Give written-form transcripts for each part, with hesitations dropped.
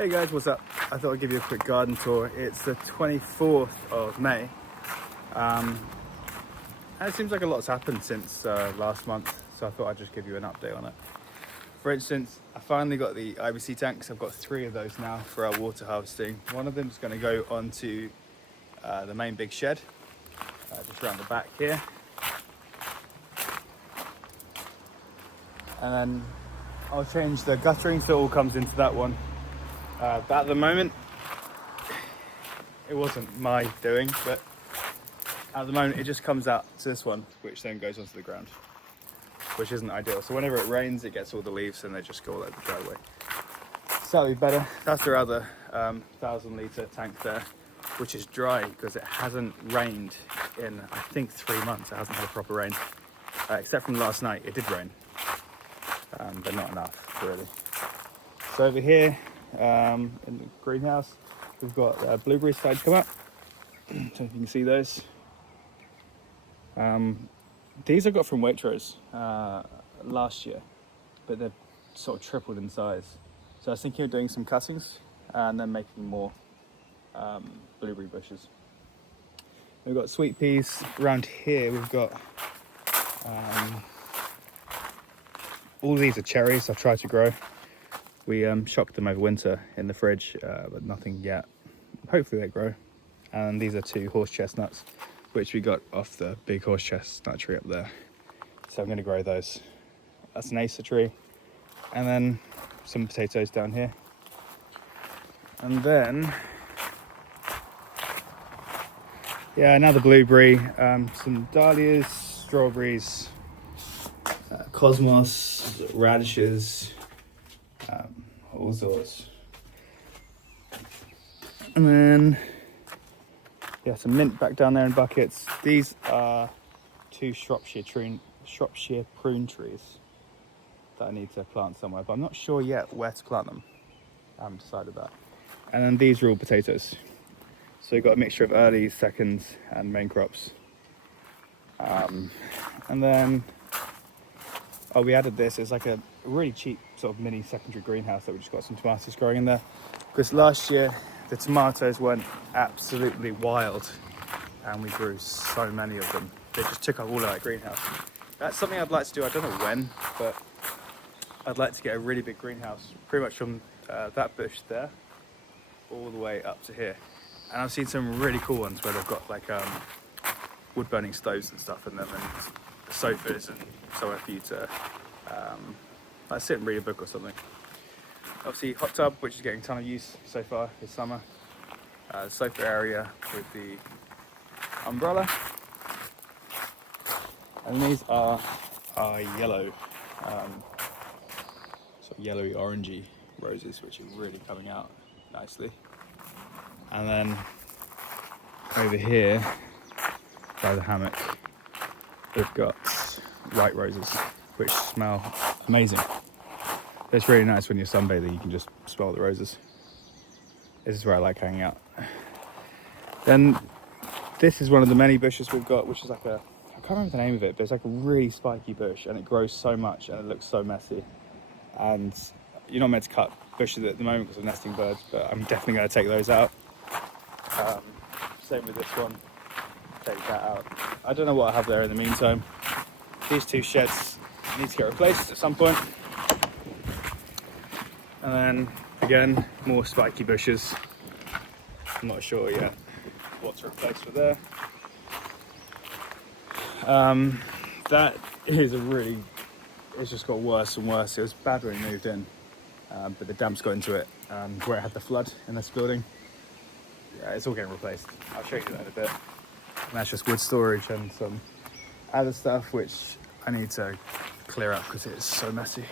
Hey guys, what's up? I thought I'd give you a quick garden tour. It's the 24th of May. And it seems like a lot's happened since last month, so I thought I'd just give you an update on it. For instance, I finally got the IBC tanks. I've got 3 of those now for our water harvesting. One of them is going to go onto the main big shed, just around the back here. And then I'll change the guttering so it all comes into that one. But at the moment, it wasn't my doing, but at the moment it just comes out to this one, which then goes onto the ground, which isn't ideal. So whenever it rains, it gets all the leaves and they just go all over the driveway. Slightly better. That's our other 1,000-litre tank there, which is dry because it hasn't rained in, I think, 3 months. It hasn't had a proper rain, except from last night. It did rain, but not enough, really. So over here, in the greenhouse, we've got blueberries starting to come up. I don't know if you can see those. These I got from Waitrose last year, but they've sort of tripled in size. So I was thinking of doing some cuttings and then making more blueberry bushes. We've got sweet peas around here. We've got all of these are cherries I've tried to grow. We shocked them over winter in the fridge, but nothing yet. Hopefully they grow. And these are 2 horse chestnuts, which we got off the big horse chestnut tree up there. So I'm going to grow those. That's an acer tree. And then some potatoes down here. And then, yeah, another blueberry, some dahlias, strawberries, cosmos, radishes, all sorts. And then, yeah, some mint back down there in buckets. These are 2 Shropshire prune trees that I need to plant somewhere, but I'm not sure yet where to plant them. I haven't decided that. And then these are all potatoes. So you've got a mixture of early, seconds, and main crops. And then, oh, we added this. It's like a really cheap sort of mini secondary greenhouse that we just got some tomatoes growing in there. Because last year, the tomatoes went absolutely wild and we grew so many of them. They just took up all of that greenhouse. That's something I'd like to do. I don't know when, but I'd like to get a really big greenhouse, pretty much from that bush there all the way up to here. And I've seen some really cool ones where they've got like wood burning stoves and stuff in them, and sofas and somewhere for you to like sit and read a book or something. Obviously hot tub, which is getting a ton of use so far this summer. Sofa area with the umbrella. And these are yellow, sort of yellowy orangey roses, which are really coming out nicely. And then over here by the hammock, we've got white roses, which smell amazing. It's really nice when you're sunbathing, you can just smell the roses. This is where I like hanging out. Then this is one of the many bushes we've got, which is like I can't remember the name of it, but it's like a really spiky bush and it grows so much and it looks so messy. And you're not meant to cut bushes at the moment because of nesting birds, but I'm definitely going to take those out. Same with this one, take that out. I don't know what I have there in the meantime. These 2 sheds need to get replaced at some point. And then, again, more spiky bushes. I'm not sure yet what to replace with there. That is it's just got worse and worse. It was bad when we moved in, but the damps got into it, where it had the flood in this building. Yeah, it's all getting replaced. I'll show you that in a bit. And that's just wood storage and some other stuff, which I need to clear up because it is so messy.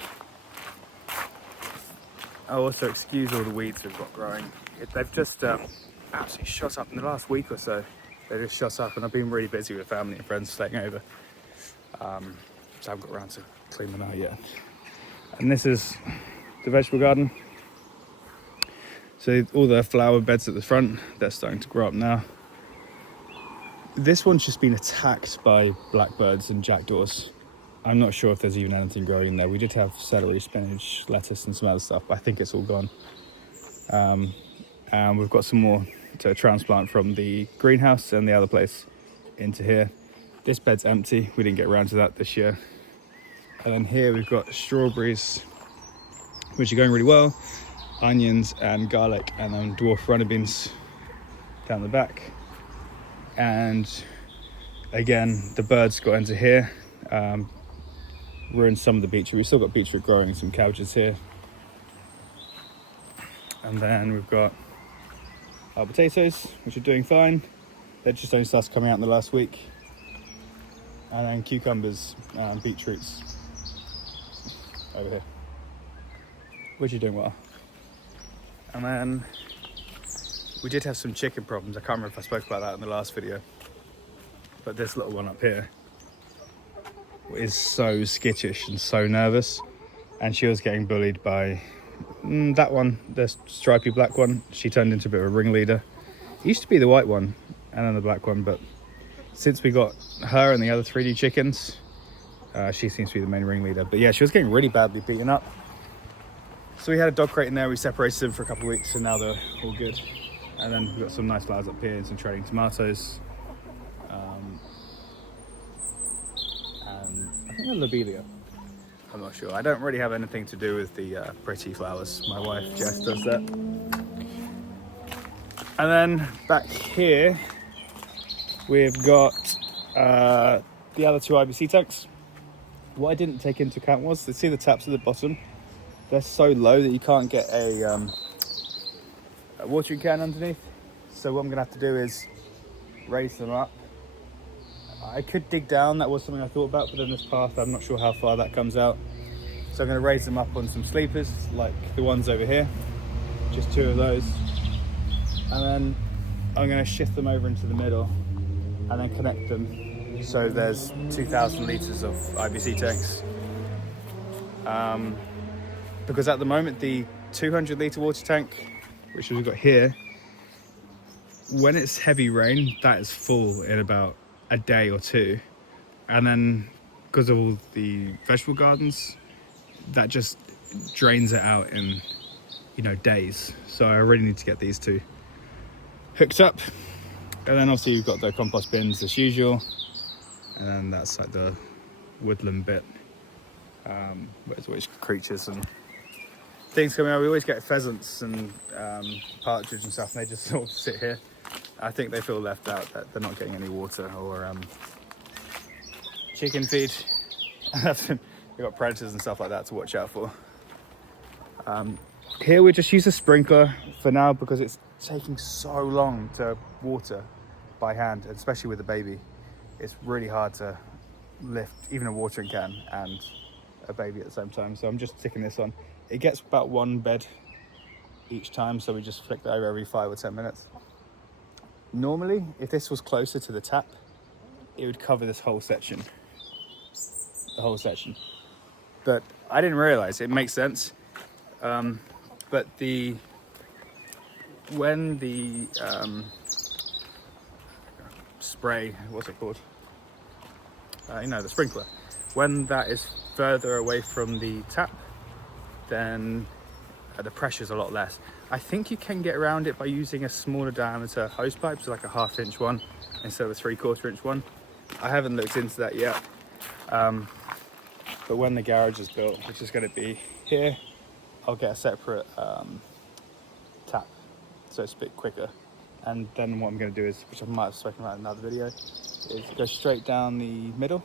Oh, also excuse all the weeds we've got growing. They've just absolutely shot up in the last week or so. They just shot up, and I've been really busy with family and friends staying over. So I haven't got around to clean them out yet. And this is the vegetable garden. So all the flower beds at the front, they're starting to grow up now. This one's just been attacked by blackbirds and jackdaws. I'm not sure if there's even anything growing in there. We did have celery, spinach, lettuce and some other stuff, but I think it's all gone. And we've got some more to transplant from the greenhouse and the other place into here. This bed's empty, we didn't get around to that this year. And then here we've got strawberries, which are going really well, onions and garlic, and then dwarf runner beans down the back. And again, the birds got into here, ruined some of the beetroot. We've still got beetroot growing, some cabbages here. And then we've got our potatoes, which are doing fine. They're just only started coming out in the last week. And then cucumbers and beetroots over here, which are doing well. And then we did have some chicken problems. I can't remember if I spoke about that in the last video, but this little one up here is so skittish and so nervous, and she was getting bullied by that one, the stripy black one. She turned into a bit of a ringleader. It used to be the white one and then the black one, but since we got her and the other 3D chickens, she seems to be the main ringleader. But yeah, she was getting really badly beaten up. So we had a dog crate in there, we separated them for a couple of weeks, and now they're all good. And then we've got some nice flowers up here and some trading tomatoes. And I think they're lobelia. I'm not sure. I don't really have anything to do with the pretty flowers. My wife Jess does that. And then back here, we've got the other 2 IBC tanks. What I didn't take into account was, you see the taps at the bottom? They're so low that you can't get a watering can underneath. So what I'm gonna have to do is raise them up. I could dig down, that was something I thought about, but in this path, I'm not sure how far that comes out. So I'm gonna raise them up on some sleepers, like the ones over here, just 2 of those. And then I'm gonna shift them over into the middle and then connect them. So there's 2,000 litres of IBC tanks. Because at the moment, the 200 litre water tank, which we've got here, when it's heavy rain, that is full in about a day or 2. And then because of all the vegetable gardens, that just drains it out in, days. So I really need to get these 2 hooked up. And then obviously we've got the compost bins as usual. And then that's like the woodland bit, where there's always creatures and things coming out. We always get pheasants and partridge and stuff, and they just sort of sit here. I think they feel left out, that they're not getting any water or chicken feed. We've got predators and stuff like that to watch out for. Here we just use a sprinkler for now because it's taking so long to water by hand, especially with a baby. It's really hard to lift even a watering can and a baby at the same time. So I'm just sticking this on. It gets about 1 bed each time, so we just flick that over every 5 or 10 minutes. Normally, if this was closer to the tap, it would cover this whole section. The whole section. But I didn't realize, it makes sense. But when the spray, what's it called? The sprinkler. When that is further away from the tap, then the pressure's a lot less. I think you can get around it by using a smaller diameter hose pipe, so like a 1/2 inch one instead of a 3/4 inch one. I haven't looked into that yet. But when the garage is built, which is going to be here, I'll get a separate tap, so it's a bit quicker. And then what I'm going to do is, which I might have spoken about in another video, is go straight down the middle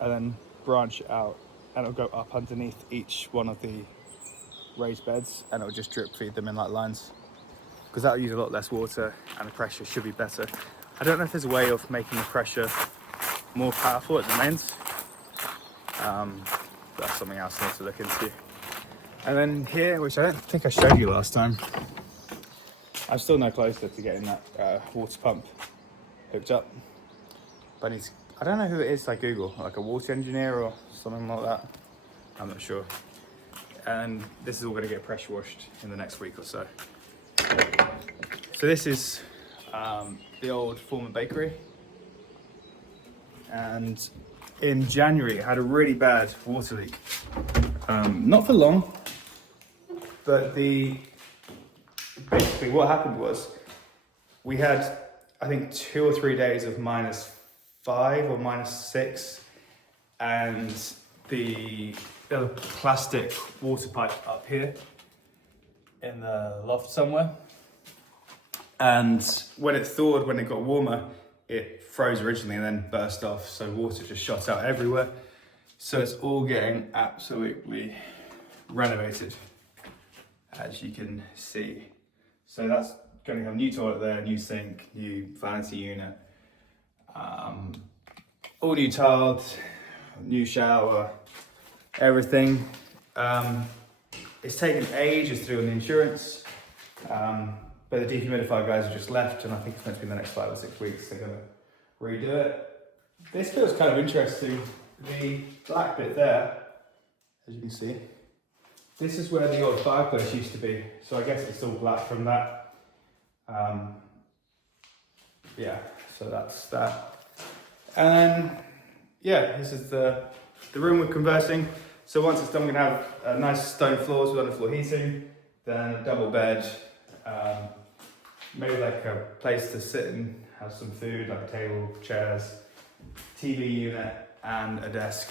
and then branch out, and it'll go up underneath each one of the raised beds, and it'll just drip feed them in like lines, because that'll use a lot less water and the pressure should be better. I don't know if there's a way of making the pressure more powerful at the mains. That's something else I need to look into. And then here, which I don't think I showed you last time, I'm still no closer to getting that water pump hooked up. But I don't know who it is I Google, like a water engineer or something like that. I'm not sure. And this is all going to get pressure washed in the next week or so. So this is the old former bakery. And in January, it had a really bad water leak. Not for long, but the basically what happened was we had, I think, 2 or 3 days of -5 or -6, and the plastic water pipe up here in the loft somewhere. And when it thawed, when it got warmer, it froze originally and then burst off. So water just shot out everywhere. So it's all getting absolutely renovated, as you can see. So that's going to have a new toilet there, new sink, new vanity unit, all new tiled, new shower, everything. It's taken ages to do on the insurance, but the dehumidifier guys have just left, and I think it's meant to be in the next 5 or 6 weeks they're going to redo it. This feels kind of interesting. The black bit there, as you can see, this is where the old fireplace used to be, so I guess it's all black from that. Yeah, so that's that. And then, yeah, this is the room we're converting. So once it's done, we're gonna have nice stone floors with underfloor heating, then a double bed, maybe like a place to sit and have some food, like a table, chairs, TV unit, and a desk.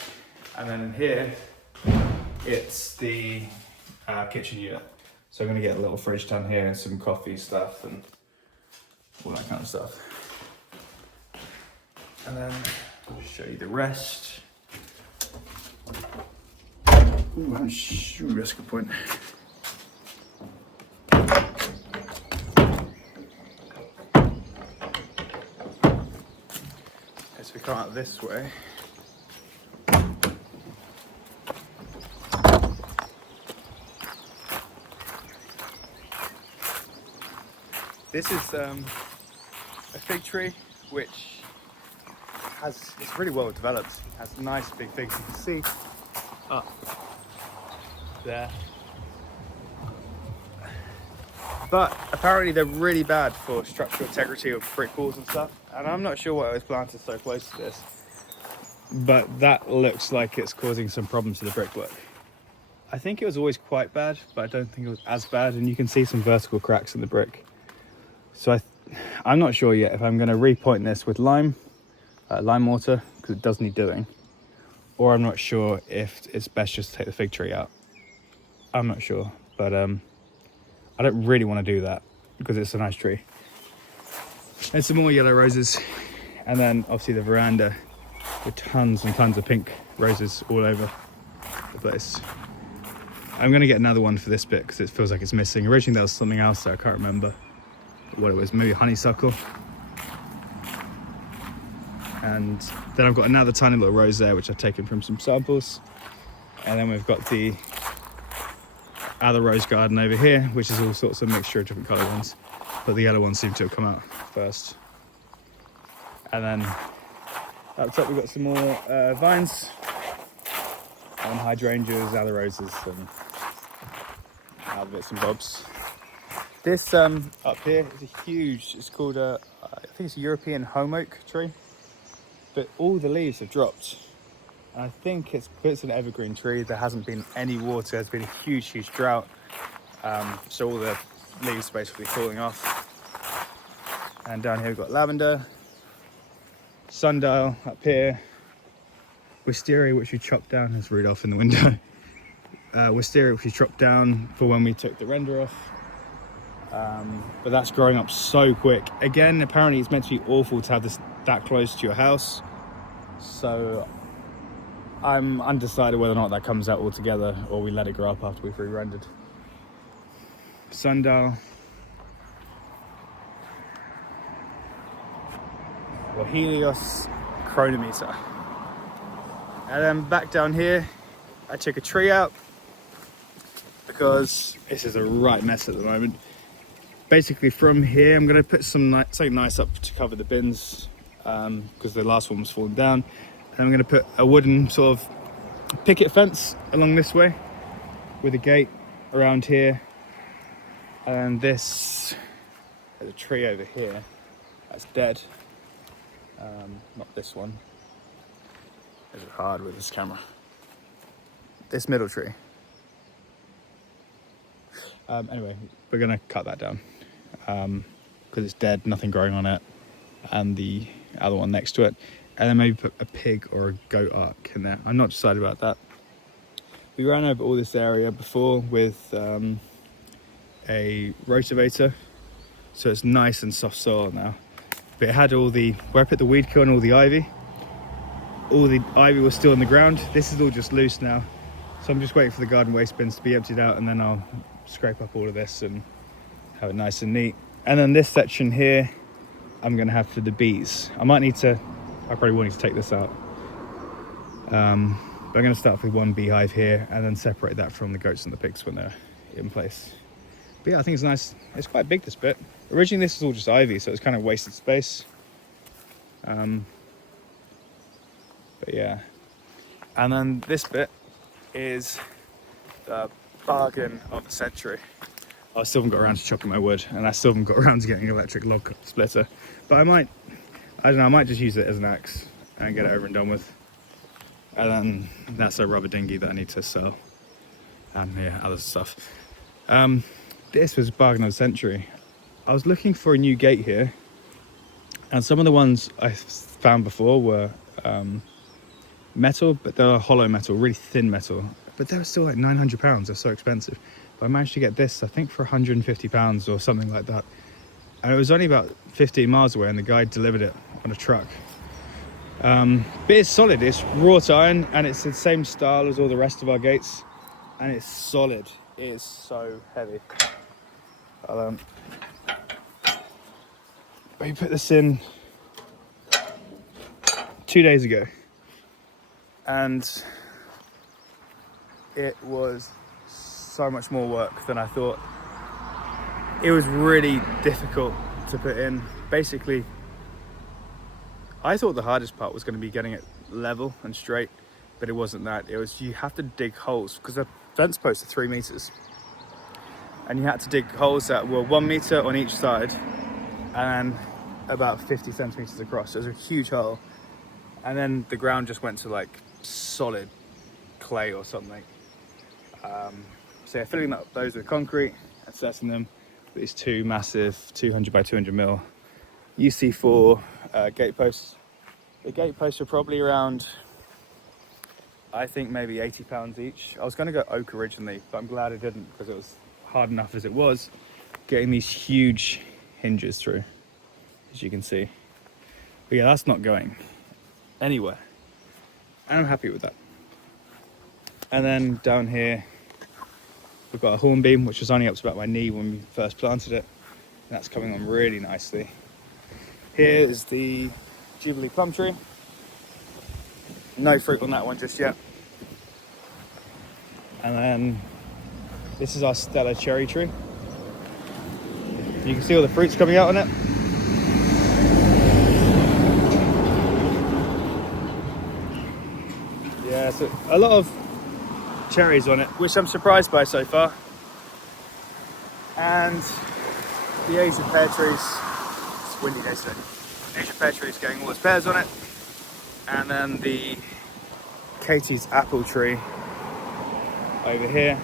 And then here, it's the kitchen unit. So I'm gonna get a little fridge down here and some coffee stuff and all that kind of stuff. And then I'll show you the rest. Ooh, that's a good point. So we come out this way. This is a fig tree which it's really well developed. It has nice big figs, you can see up there. But apparently they're really bad for structural integrity of brick walls and stuff. And I'm not sure why it was planted so close to this, but that looks like it's causing some problems to the brickwork. I think it was always quite bad, but I don't think it was as bad. And you can see some vertical cracks in the brick. So I'm not sure yet if I'm going to repoint this with lime water, because it does need doing, or I'm not sure if it's best just to take the fig tree out. I'm not sure, but I don't really want to do that because it's a nice tree. And some more yellow roses, and then obviously the veranda with tons and tons of pink roses all over the place. I'm going to get another one for this bit because it feels like it's missing. Originally there was something else there, I can't remember what it was, maybe honeysuckle. And then I've got another tiny little rose there which I've taken from some samples. And then we've got the other rose garden over here, which is all sorts of mixture of different coloured ones, but the yellow ones seem to have come out first. And then up top we've got some more vines and hydrangeas, other roses, and other bits and bobs. This up here is a huge, it's called I think it's a European home oak tree, but all the leaves have dropped. And I think it's an evergreen tree. There hasn't been any water. There's been a huge drought. So all the leaves basically falling off. And down here we've got lavender, sundial up here, wisteria, which we chopped down. There's Rudolph in the window. Wisteria, which we chopped down for when we took the render off. But that's growing up so quick. Again, apparently it's meant to be awful to have this that close to your house. So I'm undecided whether or not that comes out altogether or we let it grow up after we've re-rendered. Sundial. Or Helios chronometer. And then back down here, I took a tree out because this is a right mess at the moment. Basically from here, I'm going to put something nice up to cover the bins because the last one was falling down. And I'm going to put a wooden sort of picket fence along this way with a gate around here. And there's a tree over here that's dead. Not this one. It's hard with this camera. This middle tree. Anyway, we're gonna cut that down because it's dead, nothing growing on it, and the other one next to it, and then maybe put a pig or a goat ark in there. I'm not decided about that. We ran over all this area before with a rotavator, so it's nice and soft soil now. But it had all the, where I put the weed kill and all the ivy was still in the ground. This is all just loose now. So I'm just waiting for the garden waste bins to be emptied out, and then I'll scrape up all of this and have it nice and neat. And then this section here, I'm gonna have for the bees. I probably will need to take this out. But I'm gonna start with one beehive here and then separate that from the goats and the pigs when they're in place. But yeah, I think it's nice. It's quite big, this bit. Originally this was all just ivy, so it's kind of wasted space. But yeah. And then this bit is the bargain of the century. I still haven't got around to chopping my wood, and I still haven't got around to getting an electric log splitter. But I might just use it as an axe and get it over and done with. And then that's a rubber dinghy that I need to sell. And yeah, other stuff. This was bargain of the century. I was looking for a new gate here, and some of the ones I found before were metal, but they're hollow metal, really thin metal. But they were still like £900. They're so expensive. But I managed to get this, I think, for £150 or something like that. And it was only about 15 miles away, and the guy delivered it on a truck. But it's solid. It's wrought iron, and it's the same style as all the rest of our gates. And it's solid. It is so heavy. We put this in 2 days ago, and it was so much more work than I thought. It was really difficult to put in. Basically, I thought the hardest part was going to be getting it level and straight, but it wasn't that. It was, you have to dig holes, because the fence posts are 3 meters, and you had to dig holes that were 1 meter on each side and about 50 centimeters across. So it was a huge hole, and then the ground just went to like solid clay or something. So yeah, filling up those with concrete and setting them with these two massive 200 by 200 mil UC4 gate posts. The gate posts were probably around, I think, maybe £80 each. I was going to go oak originally, but I'm glad I didn't, because it was hard enough as it was getting these huge hinges through, as you can see. But yeah, that's not going anywhere, and I'm happy with that. And then down here we've got a horn beam, which was only up to about my knee when we first planted it, and that's coming on really nicely. Here is the Jubilee plum tree. No fruit on that one just yet. And then this is our Stella cherry tree. You can see all the fruits coming out on it. Yeah, so a lot of cherries on it, which I'm surprised by so far. And the Asian pear trees, it's windy day today. Asian pear trees getting all its pears on it. And then the Katie's apple tree over here.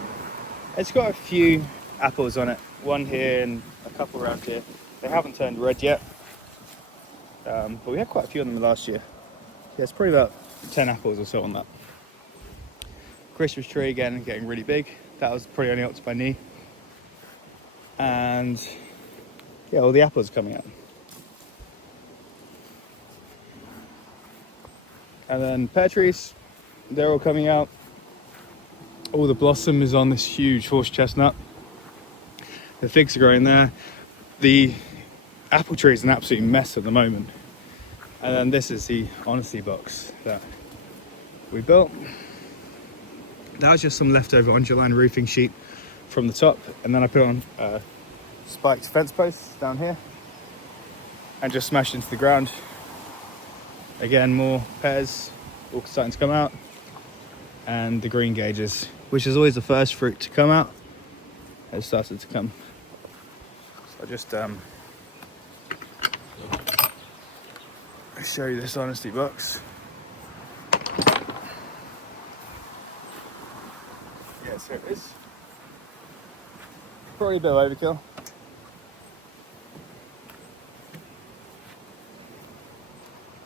It's got a few apples on it, one here and a couple around here. They haven't turned red yet, but we had quite a few on them last year. Yeah, it's probably about 10 apples or so on that. Christmas tree again, getting really big. That was probably only up to my knee. And yeah, all the apples are coming out. And then pear trees, they're all coming out. All the blossom is on this huge horse chestnut. The figs are growing there. The apple tree is an absolute mess at the moment. And then this is the honesty box that we built. That was just some leftover Onduline roofing sheet from the top, and then I put on spiked fence posts down here and just smashed into the ground. Again, more pears all starting to come out, and the green gauges, which is always the first fruit to come out, has started to come. So I'll just show you this honesty box. Yes, here it is. Probably a bit of overkill.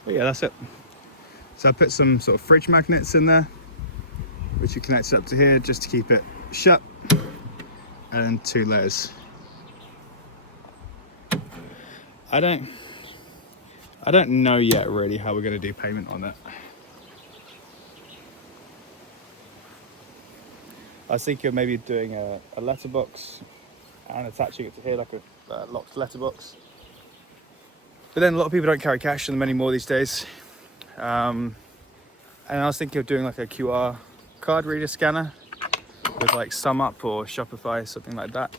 But yeah, that's it. So I put some sort of fridge magnets in there, which you connect up to here just to keep it shut, and 2 layers. I don't know yet really how we're going to do payment on it. I was thinking of maybe doing a letterbox and attaching it to here like a locked letterbox. But then a lot of people don't carry cash in them anymore these days. And I was thinking of doing like a QR card reader scanner with like SumUp or Shopify, something like that.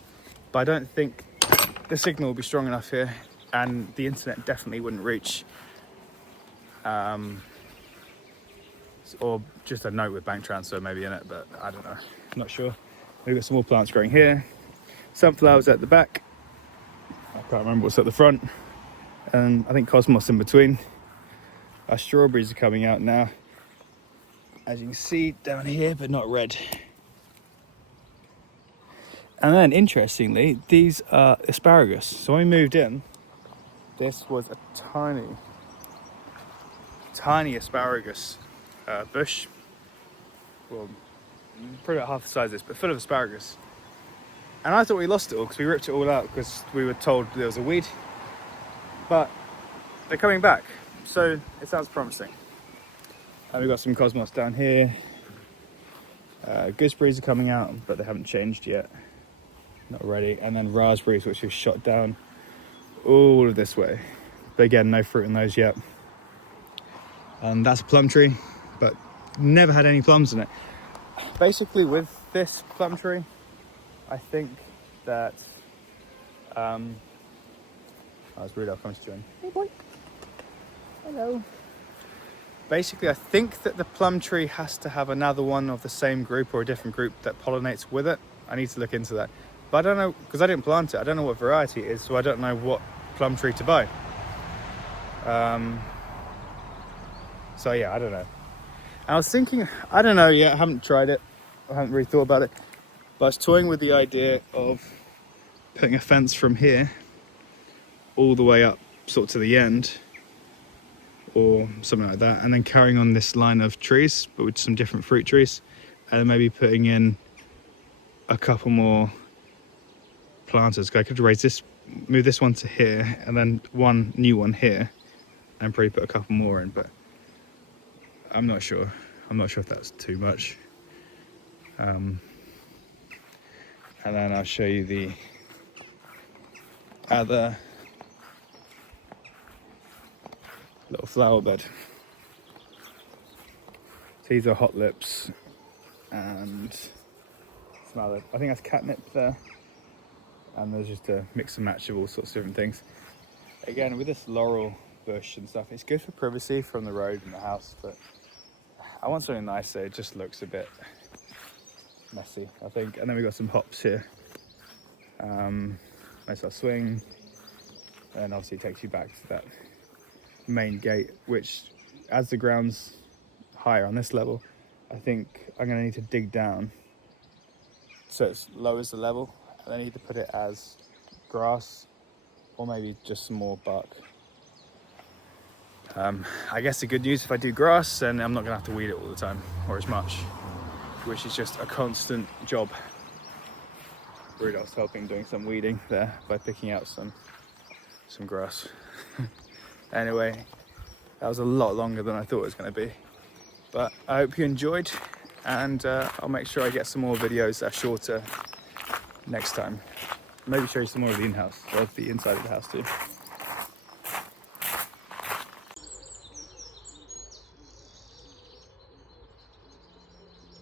But I don't think the signal will be strong enough here, and the internet definitely wouldn't reach. Or just a note with bank transfer maybe in it, but I don't know. I'm not sure. We've got some more plants growing here. Sunflowers at the back. I can't remember what's at the front. And I think cosmos in between. Our strawberries are coming out now, as you can see down here, but not red. And then interestingly, these are asparagus. So when we moved in, this was a tiny asparagus bush. Well, probably about half the size of this, but full of asparagus. And I thought we lost it all because we ripped it all out because we were told there was a weed. But they're coming back, so it sounds promising. And we've got some cosmos down here. Gooseberries are coming out, but they haven't changed yet. Not ready. And then raspberries, which we've shot down all of this way. But again, no fruit in those yet. And that's a plum tree, but never had any plums in it. Basically, with this plum tree, I think that it's Rudolph comes to join. Hey boy. Hello. Basically, I think that the plum tree has to have another one of the same group or a different group that pollinates with it. I need to look into that. But I don't know, because I didn't plant it. I don't know what variety it is, so I don't know what plum tree to buy. So yeah, I don't know. I was thinking, I don't know yet, I haven't tried it. I haven't really thought about it. But I was toying with the idea of putting a fence from here all the way up sort of to the end, or something like that, and then carrying on this line of trees, but with some different fruit trees, and then maybe putting in a couple more planters. I could raise this, move this one to here, and then one new one here, and probably put a couple more in, but I'm not sure. I'm not sure if that's too much. And then I'll show you the other little flower bed. These are hot lips and some other, I think that's catnip there, and there's just a mix and match of all sorts of different things. Again, with this laurel bush and stuff, it's good for privacy from the road and the house, but I want something nicer. It just looks a bit messy, I think. And then we've got some hops here. Nice little swing, and obviously it takes you back to that main gate, which, as the ground's higher on this level, I think I'm going to need to dig down so it lowers the level, and then either put it as grass or maybe just some more bark. I guess the good news, if I do grass, then I'm not going to have to weed it all the time, or as much, which is just a constant job. Rudolph's helping doing some weeding there by picking out some grass. Anyway, that was a lot longer than I thought it was going to be, but I hope you enjoyed, and I'll make sure I get some more videos that are shorter next time. Maybe show you some more of the in-house, of the inside of the house too.